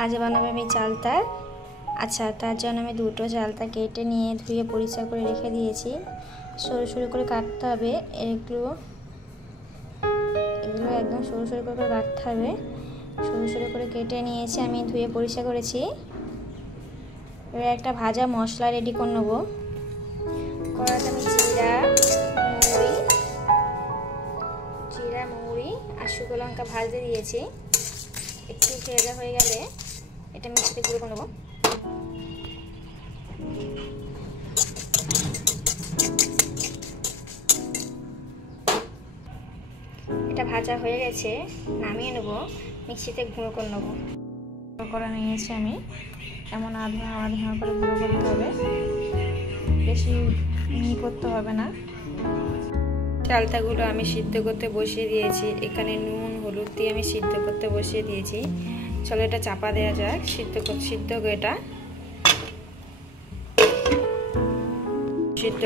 আজ বানাবো আমি চালতা। আচ্ছা, তার জন্য আমি দুটো চালতা কেটে নিয়ে ধুয়ে পরিষ্কার করে রেখে দিয়েছি। সরু সরু করে কাটতে হবে। এগুলো একদম সরু সরু করে কাটতে হবে। সরু সরু করে কেটে নিয়েছি, আমি ধুয়ে পরিষ্কার করেছি। এবার একটা ভাজা মশলা রেডি করে নেব। কড়াইতে আমি জিরা মৌরি আর শুকনো লঙ্কা ভাজতে দিয়েছি। একটু ভাজা হয়ে গেলে এটা মিক্সিতে গুঁড়ো করে নেব। এটা ভাজা হয়ে গেছে, নামিয়ে নেব, মিক্সিতে গুঁড়ো করে নেব। গুঁড়ো করে নিয়েছি আমি। এমন আধা আধা করে গুঁড়ো করতে হবে, বেশি মিহি করতে হবে না। চালতাগুলো আমি সিদ্ধ করতে বসিয়ে দিয়েছি। এখানে নুন হলুদ দিয়ে আমি সিদ্ধ করতে বসিয়ে দিয়েছি। চলো এটা চাপা দেওয়া যাক। সিদ্ধ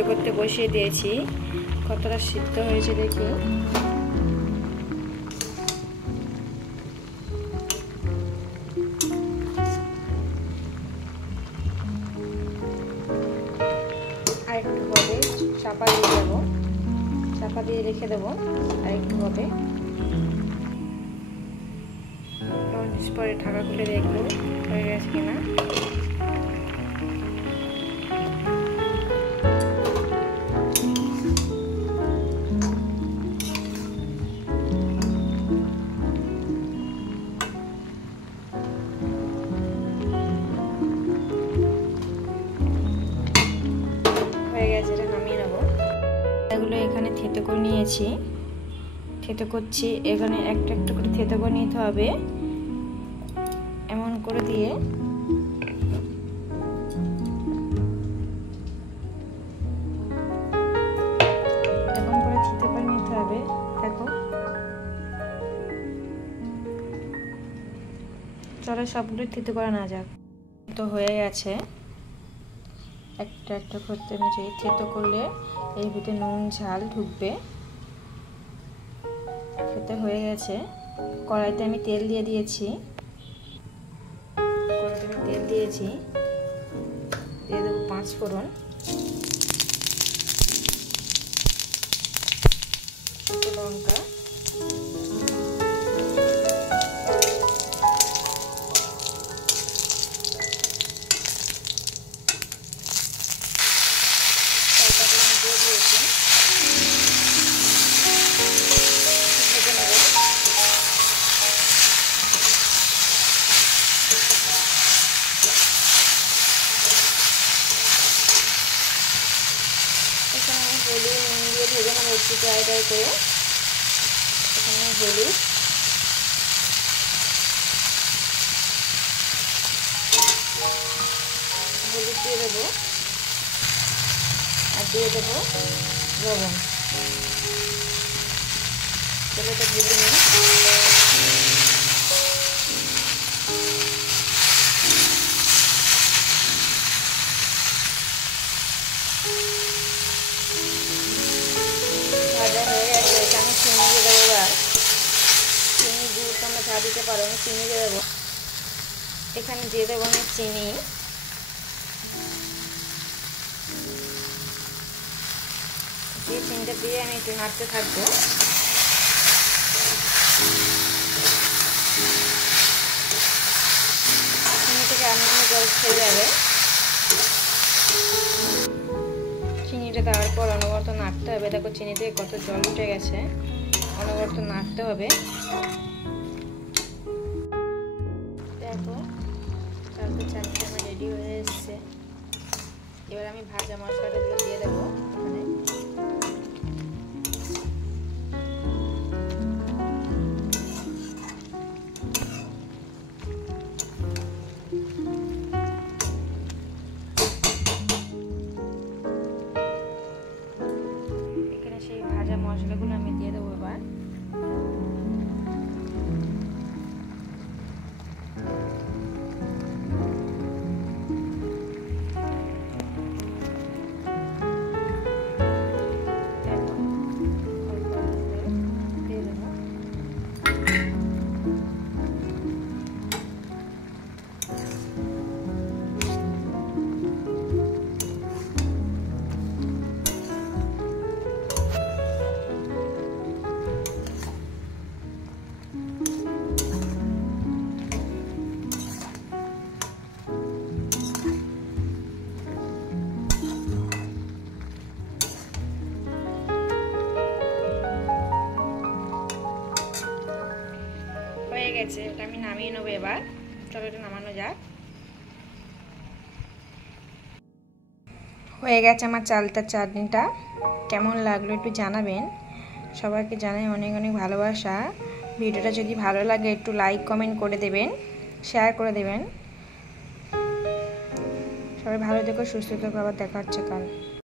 করতে বসিয়ে দিয়েছি। কতটা সিদ্ধ হয়েছে দেখি। আর একটু হবে, চাপা দিয়ে দেবো, চাপা দিয়ে রেখে দেবো। আর একটু হবে, পরে ঢাকা খুলে দেখবো হয়ে গেছে কিনা। হয়ে গেছে, এটা নামিয়ে নেবো। এগুলো এখানে থেতো করে নিয়েছি, থেতো করছি। এখানে একটা একটা করে থেতো করে নিতে হবে, এমন করে দিয়ে। এরকম করে থেতো করে নিতে হবে। দেখো, চলো সবগুলো থেতো করা না যাক। তো হয়ে গেছে। একটা একটা করতে আমি থেতো করলে এর ভিতরে নুন ঝাল ঢুকবে। খেতে হয়ে গেছে। কড়াইতে আমি তেল দিয়ে দিয়েছি। দিয়ে দেবো 5 ফোড়ন, লঙ্কা, হলুদ নুন দিয়ে ভেজে নেবো একটু ড্রাই করে। এখানে হলুদ, দিয়ে দেবো, আর দিয়ে দেবো লবণ। চলো এটা ভেজে নিই। ভাজা হয়ে গেছে, এটা আমি চিনি দিয়ে দেবো। এবার চিনি দিয়ে তোমরা ঝাল দিতে পারো, আমি চিনি দিয়ে দেবো। এখানে দিয়ে দেবো আমি চিনি। দিয়ে চিনিটা দিয়ে আমি একটু নাড়তে থাকবো। চিনি থেকে এমন জল ছেড়ে যাবে। চিনিটা দেওয়ার পর অনবরত নাড়তে হবে। দেখো চিনি থেকে কত জল উঠে গেছে, অনবরত নাড়তে হবে। দেখো চালটা আমার রেডি হয়ে এসছে। এবার আমি ভাজা মশলাটাগুলো দিয়ে দেবো এখানে। এখানে সেই ভাজা মশলাগুলো আমি দিয়ে দেবো এবার। হয়ে গেছে, এটা আমি নামিয়ে নেবো এবার। চলো এটা নামানো যাক। হয়ে গেছে আমার চালতার চাটনিটা। কেমন লাগলো একটু জানাবেন। সবাইকে জানাই অনেক অনেক ভালোবাসা। ভিডিওটা যদি ভালো লাগে একটু লাইক কমেন্ট করে দেবেন, শেয়ার করে দেবেন। সবাই ভালো থেকো, সুস্থ থেকো, আবার দেখা হচ্ছে কাল।